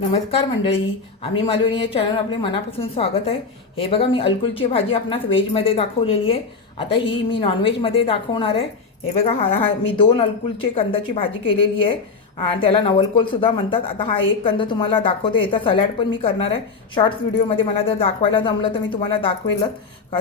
नमस्कार मंडळी आम्ही मालवणी या चॅनल आपले मनापासून स्वागत आहे. हे बघा मी अलकुलची भाजी आपणास व्हेजमध्ये दाखवलेली आहे. आता ही मी नॉनव्हेजमध्ये दाखवणार आहे. हे बघा हा हा मी दोन अलकुलचे कंदाची भाजी केलेली आहे. आणि त्याला नवलकोलसुद्धा म्हणतात. आता हा एक कंद तुम्हाला दाखवते. याचा सलॅड पण मी करणार आहे. शॉर्ट्स व्हिडिओमध्ये मला जर दाखवायला जमलं तर मी तुम्हाला दाखवेलच.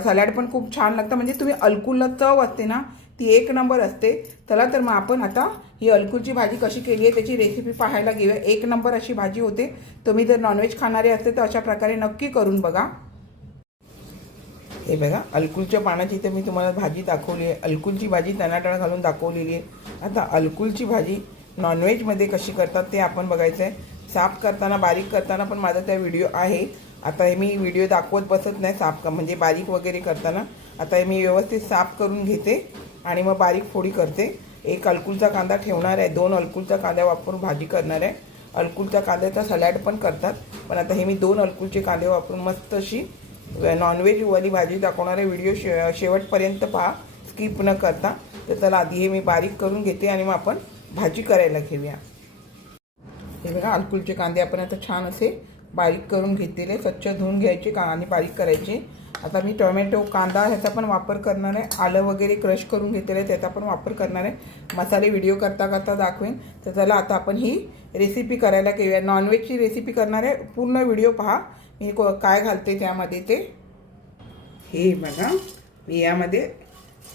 सलॅड पण खूप छान लागतं. म्हणजे तुम्ही अलकुलला चव असते ना ती एक नंबर असते. चला तर मग आपण आता ही अलकुलची भाजी कशी केली आहे त्याची रेसिपी पाहायला घेऊया. एक नंबर अशी भाजी होते. तुम्ही जर नॉनव्हेज खाणारे असते तर अशा प्रकारे नक्की करून बघा. हे बघा अलकुलच्या पानाची तर मी तुम्हाला भाजी दाखवली आहे. अलकुलची भाजी टणाटणा घालून दाखवलेली आहे. आता अलकुलची भाजी नॉनव्हेजमध्ये कशी करतात ते आपण बघायचं आहे साफ करताना बारीक करताना पण माझा त्या व्हिडिओ आहे. आता हे मी व्हिडिओ दाखवत बसत नाही साफ का म्हणजे बारीक वगैरे करताना. आता हे मी व्यवस्थित साफ करून घेते. आणि मग बारीक फोडी करते. एक अलकुलचा कांदा ठेवणार आहे. दोन अलकुलचा कांदा वापरून भाजी करणार आहे. अलकुलच्या कांद्याचा सलॅड पण करतात. पण आता हे मी दोन अलकुलचे कांदे वापरून मस्त अशी नॉनव्हेजवाली भाजी दाखवणारे व्हिडिओ शे शेवटपर्यंत पहा. स्किप न करता. तर चला आधी हे मी बारीक करून घेते आणि मग आपण भाजी करायला घेऊया. हे बघा अलकुलचे कांदे आपण आता छान असे बारीक करून घेतलेले. स्वच्छ धुवून घ्यायचे का आणि बारीक करायचे. आता मी टोमॅटो कांदा ह्याचा पण वापर करणार आहे आलं वगैरे क्रश करून घेतलेलं आहे त्याचा पण वापर करणार आहे मसाले व्हिडिओ करता करता दाखवेन. तर चला आता आपण ही रेसिपी करायला घेऊया. नॉनव्हेजची रेसिपी करणार आहे पूर्ण व्हिडिओ पहा. मी को- काय घालते त्यामध्ये ते. हे बघा. मी यामध्ये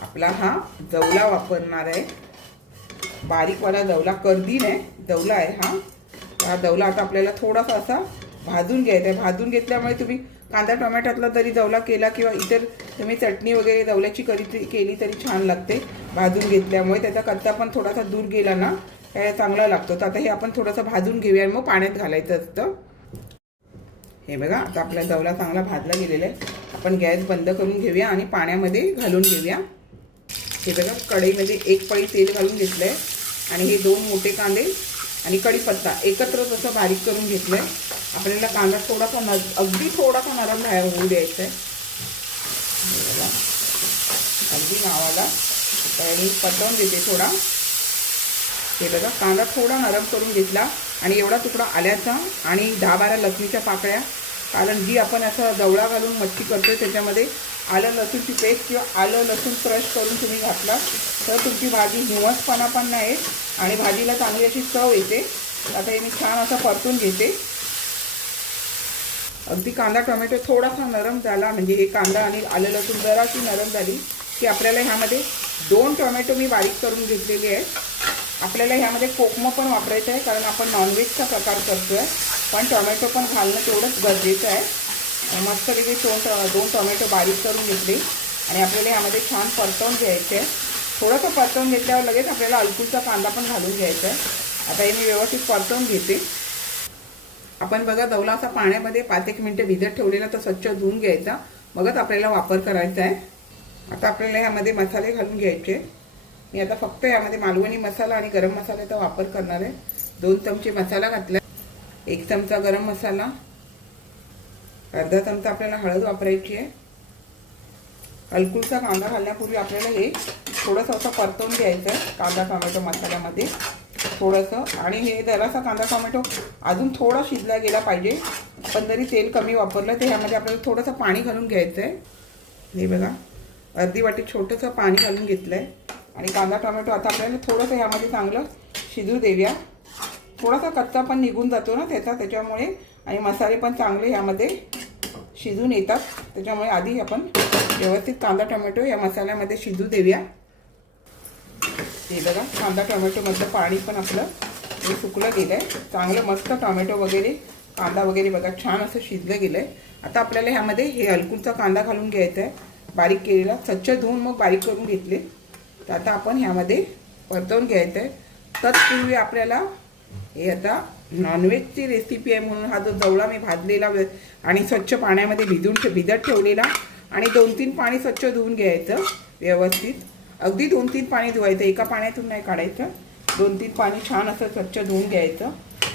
आपला हा जवला वापरणार आहे. बारीकवाला जवला कर्दी नाही जवला आहे हा. हा जवला आता आपल्याला थोडासा असा भाजून घ्यायचा आहे. भाजून घेतल्यामुळे तुम्ही कांदा टोमॅटोतला तरी जवला केला किंवा इतर तुम्ही चटणी वगैरे जवल्याची करी केली तरी छान लागते भाजून घेतल्यामुळे. त्याचा कच्चा पण थोडासा दूर गेला ना काय चांगला लागतो. तर आता हे आपण थोडंसं भाजून घेऊया मग पाण्यात घालायचं असतं. हे बघा आता आपला जवला चांगला भाजला गेलेला आहे. आपण गॅस बंद करून घेऊया आणि पाण्यामध्ये घालून घेऊया. हे बघा कढईमध्ये एक पळी तेल घालून घेतलं आहे आणि हे दोन मोठे कांदे आणि कढीपत्ता. एकत्र तसं बारीक करून घेतलं आहे आपल्याला कांदा थोडासा न अगदी थोडासा नरम बाहेर होऊ द्यायचा आहे बघा. अगदी नावाला. आणि पटवून देते थोडा. हे बघा कांदा थोडा नरम करून घेतला. आणि एवढा तुकडा आल्याचा आणि दहा बारा लक्ष्मीच्या पाकळ्या. कारण जी आपण असं दवडा घालून मच्छी करतो त्याच्यामध्ये आलं लसूणची पेस्ट किंवा आलं लसूण क्रश करून तुम्ही घातला तर तुमची भाजी हिवसपणा पण नाही आणि भाजीला चांगली अशी चव येते. आता हे मी छान असं परतून घेते. अगदी कांदा टोमॅटो थोडासा नरम झाला म्हणजे हे कांदा आणि आलं लसूण जराशी नरम झाली की आपल्याला ह्यामध्ये दोन टोमॅटो मी बारीक करून घेतलेले आहेत. आपल्याला ह्यामध्ये कोकमं पण वापरायचं आहे कारण आपण नॉनव्हेजचा प्रकार करतो आहे पण टोमॅटो पण घालणं तेवढंच गरजेचं आहे. मस्तपैकी दोन दोन टोमॅटो बारीक करून घेतले. आणि आपल्याला ह्यामध्ये छान परतवून घ्यायचे आहे थोडंसं परतवून घेतल्यावर लगेच आपल्याला अलकुलचा कांदा पण घालून घ्यायचा आहे आता हे मी व्यवस्थित परतवून घेते. आपण बघा दवला असा पाण्यामध्ये पाच एक मिनटं भिजत ठेवलेला तर स्वच्छ धुवून घ्यायचा. मगच आपल्याला वापर करायचा आहे. आता आपल्याला ह्यामध्ये मसाले घालून घ्यायचे. मी आता फक्त यामध्ये मालवणी मसाला आणि गरम मसाल्याचा वापर करणार आहे. दोन चमचे मसाला घातला. एक चमचा गरम मसाला. अर्धा चमचा आपल्याला हळद वापरायची आहे. अलकुलचा कांदा घालण्यापूर्वी आपल्याला हे थोडंसं असं परतवून घ्यायचं आहे कांदा टोमॅटो मसाल्यामध्ये. थोडंसं. आणि हे जरासा कांदा टोमॅटो अजून थोडा शिजला गेला पाहिजे. पण जरी तेल कमी वापरलं तर ह्यामध्ये आपल्याला थोडंसं पाणी घालून घ्यायचं आहे. हे बघा. अर्धी वाटी छोटंसं पाणी घालून घेतलं आहे आणि कांदा टोमॅटो आता आपल्याला थोडंसं ह्यामध्ये चांगलं शिजू देऊया. थोडासा कच्चा पण निघून जातो ना त्याचा त्याच्यामुळे आणि मसाले पण चांगले ह्यामध्ये शिजून येतात. त्याच्यामुळे आधी आपण व्यवस्थित कांदा टोमॅटो या मसाल्यामध्ये शिजू देऊया. हे बघा कांदा टोमॅटोमधलं पाणी पण आपलं हे सुकलं गेलं आहे चांगलं मस्त टोमॅटो वगैरे कांदा वगैरे बघा छान असं शिजलं गेलं आहे आता आपल्याला ह्यामध्ये हे अलकुलचा कांदा घालून घ्यायचा आहे बारीक केलेला स्वच्छ धुवून मग बारीक करून घेतले. तर आता आपण ह्यामध्ये परतवून घ्यायचं आहे. तत्पूर्वी आपल्याला हे आता नॉनव्हेजची रेसिपी आहे म्हणून हा जो जवळा मी भाजलेला आणि स्वच्छ पाण्यामध्ये भिजून भिजत ठेवलेला आणि दोन तीन पाणी स्वच्छ धुवून घ्यायचं व्यवस्थित. अगदी दोन तीन पाणी धुवायचं. एका पाण्यातून नाही काढायचं. दोन तीन पाणी छान असं स्वच्छ धुवून घ्यायचं.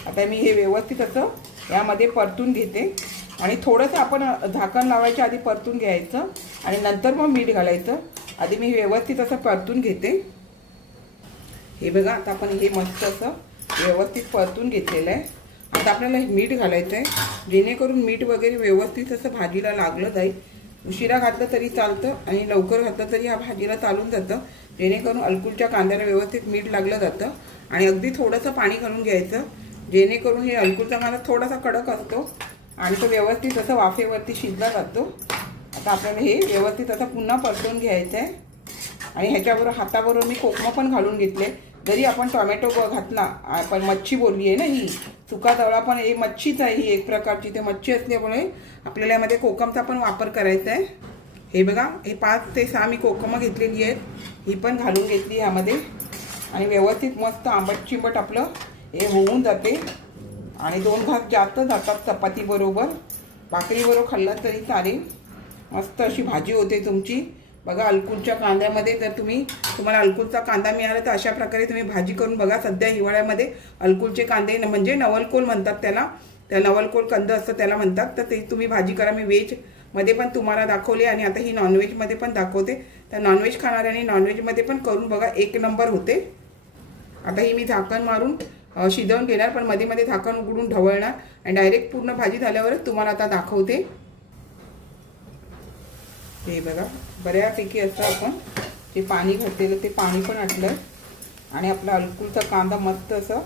आता मी हे व्यवस्थित असं यामध्ये परतून घेते. आणि थोडंसं आपण झाकण लावायच्या आधी परतून घ्यायचं. आणि नंतर मग मीठ घालायचं. आधी मी व्यवस्थित असं परतून घेते. हे बघा आता आपण हे मस्त असं व्यवस्थित परतून घेतलेलं आहे. आता आपल्याला हे मीठ घालायचं आहे. जेणेकरून मीठ वगैरे व्यवस्थित असं भाजीला लागलं जाईल. उशिरा घातलं तरी चालतं आणि लवकर घातलं तरी ह्या भाजीला चालून जातं. जेणेकरून अलकुलच्या कांद्याला व्यवस्थित मीठ लागलं जातं. आणि अगदी थोडंसं पाणी घालून घ्यायचं. जेणेकरून हे अलकुलचा कांदा थोडासा कडक असतो आणि तो व्यवस्थित असं वाफेवरती शिजला जातो. आता आपल्याला हे व्यवस्थित असं पुन्हा परतून घ्यायचं आहे आणि ह्याच्याबरोबर हाताबरोबर मी कोकमं पण घालून घेतले. जरी आपण टोमॅटो घातला आपण मच्छी बोलली आहे ना ही. सुका दवळा पण हे मच्छीच आहे ही एक प्रकारची. ते मच्छी असल्यामुळे आपल्याला यामध्ये कोकमचा पण वापर करायचा आहे. हे बघा हे पाच ते सहा मी कोकमं घेतलेली आहेत. ही पण घालून घेतली ह्यामध्ये. आणि व्यवस्थित मस्त आंबट चिंबट आपलं हे होऊन जाते. आणि दोन भाग जास्त जातात चपातीबरोबर. भाकरीबरोबर खाल्ला तरी चालेल. मस्त अशी भाजी होते तुमची. बघा अलकुलच्या कांद्यामध्ये जर तुम्ही तुम्हाला अलकुलचा कांदा मिळाला तर अशा प्रकारे तुम्ही भाजी करून बघा. सध्या हिवाळ्यामध्ये अलकुलचे कांदे न- म्हणजे नवलकोल म्हणतात त्याला. त्या नवलकोल कंद असतं त्याला म्हणतात. तर ते तुम्ही भाजी करा. मी व्हेजमध्ये पण तुम्हाला दाखवले आणि आता ही नॉनव्हेजमध्ये पण दाखवते. तर नॉनव्हेज खाणाऱ्याने नॉनव्हेजमध्ये पण करून बघा. एक नंबर होते. आता ही मी झाकण मारून शिजवून घेणार. पण मध्ये मध्ये झाकण उघडून ढवळणार. आणि डायरेक्ट पूर्ण भाजी झाल्यावरच तुम्हाला आता दाखवते. हे बघा. बऱ्यापैकी असं आपण जे पाणी घातलेलं ते पाणी पण आटलं. आणि आपला अलकुलचा कांदा मस्त असं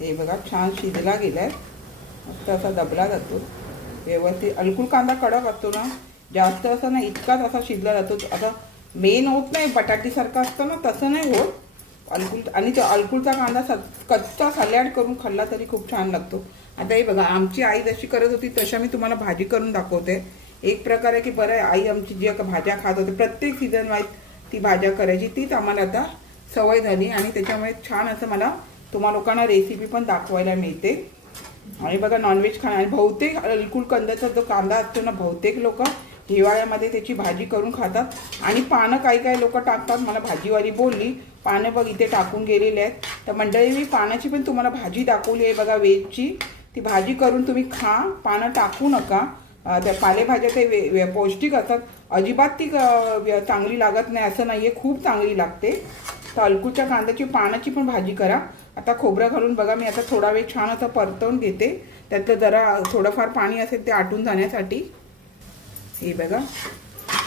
हे बघा छान शिजला गेलाय. मस्त असा दबला जातो. व्यवस्थित. अलकुल कांदा कडक असतो ना जास्त असं ना इतकाच असा शिजला जातो. आता मेन होत नाही बटाटीसारखा असतो ना तसं नाही होत. अलकुल आणि तो अलकुलचा कांदा स कच्चा सल्याड करून खाल्ला तरी खूप छान लागतो. आता हे बघा आमची आई जशी करत होती तशा मी तुम्हाला भाजी करून दाखवते. एक प्रकार आहे की बरं आहे, आई आमची जी भाज्या खात होते प्रत्येक सीझन वाईज ती भाज्या करायची तीच आम्हाला आता सवय झाली आणि त्याच्यामुळे छान असं मला तुम्हा लोकांना रेसिपी पण दाखवायला मिळते. आणि बघा नॉनव्हेज खाणं आणि बहुतेक अलकुल कंदाचा जो कांदा असतो ना बहुतेक लोक हिवाळ्यामध्ये त्याची भाजी करून खातात. आणि पानं काही काही लोक टाकतात मला भाजीवाली बोलली पानं बघ इथे टाकून गेलेले आहेत. तर मंडळी मी पानाची पण तुम्हाला भाजी दाखवली आहे बघा वेजची ती भाजी करून तुम्ही खा पानं टाकू नका. त्या पालेभाज्या ते वे पौष्टिक असतात. अजिबात ती व्य- चांगली लागत नाही असं नाही आहे खूप चांगली लागते. तर अलकूच्या कांद्याची पानाची पण भाजी करा. आता खोबरं घालून बघा मी आता थोडा वेळ छान असं परतवून घेते. त्यातलं जरा थोडंफार पाणी असेल ते आटून जाण्यासाठी. हे बघा.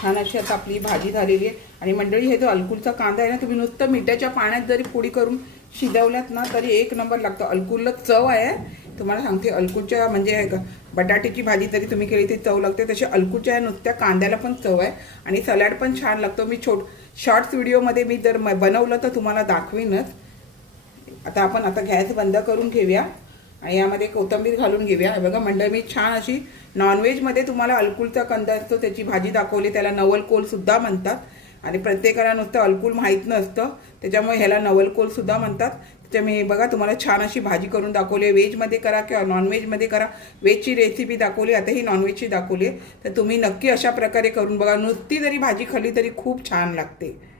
छान अशी आता आपली भाजी झालेली आहे. आणि मंडळी हे जो अलकुलचा कांदा आहे ना तुम्ही नुसतं मिठाच्या पाण्यात जरी पोळी करून शिजवल्यात ना तरी एक नंबर लागतो. अलकुलला चव आहे. तुम्हाला सांगते अलकुलच्या म्हणजे बटाट्याची भाजी जरी तुम्ही केली ती चव लागते. तशी अलकुलच्या ह्या नुसत्या कांद्याला पण चव आहे. आणि सलाड पण छान लागतो. मी छोट शॉर्ट्स व्हिडिओमध्ये मी जर म- बनवलं तर तुम्हाला दाखवीनच. आता आपण आता गॅस बंद करून घेऊया. आणि यामध्ये कोथिंबीर घालून घेऊया. बघा म्हणलं मी छान अशी नॉनव्हेजमध्ये तुम्हाला अलकुलचा कंदा असतो त्याची भाजी दाखवली त्याला नवलकोलसुद्धा म्हणतात. आणि प्रत्येकाला नुसतं अलकुल माहीत नसतं. त्याच्यामुळे ह्याला नवलकोलसुद्धा म्हणतात. तर मी बघा तुम्हाला छान अशी भाजी करून दाखवली आहे. व्हेजमध्ये करा किंवा नॉनव्हेजमध्ये करा. व्हेजची रेसिपी दाखवली आता ही नॉनव्हेजची दाखवली आहे. तर तुम्ही नक्की अशा प्रकारे करून बघा. नुसती जरी भाजी खाल्ली तरी खूप छान लागते.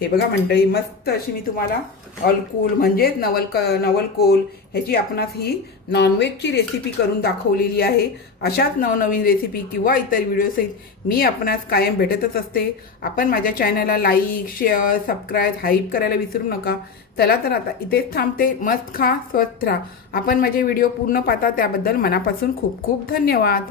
हे बघा मंडळी मस्त अशी मी तुम्हाला अलकूल म्हणजेच नवल क नवलकोल ह्याची आपणास ही नॉनव्हेजची रेसिपी करून दाखवलेली आहे. अशाच नवनवीन रेसिपी किंवा इतर व्हिडिओसहित मी आपणास कायम भेटतच असते. आपण माझ्या चॅनलला लाईक शेअर सबस्क्राईब हाईप करायला विसरू नका. चला तर आता इथेच थांबते. मस्त खा स्वस्थ राहा. आपण माझे व्हिडिओ पूर्ण पाहता त्याबद्दल मनापासून खूप खूप धन्यवाद.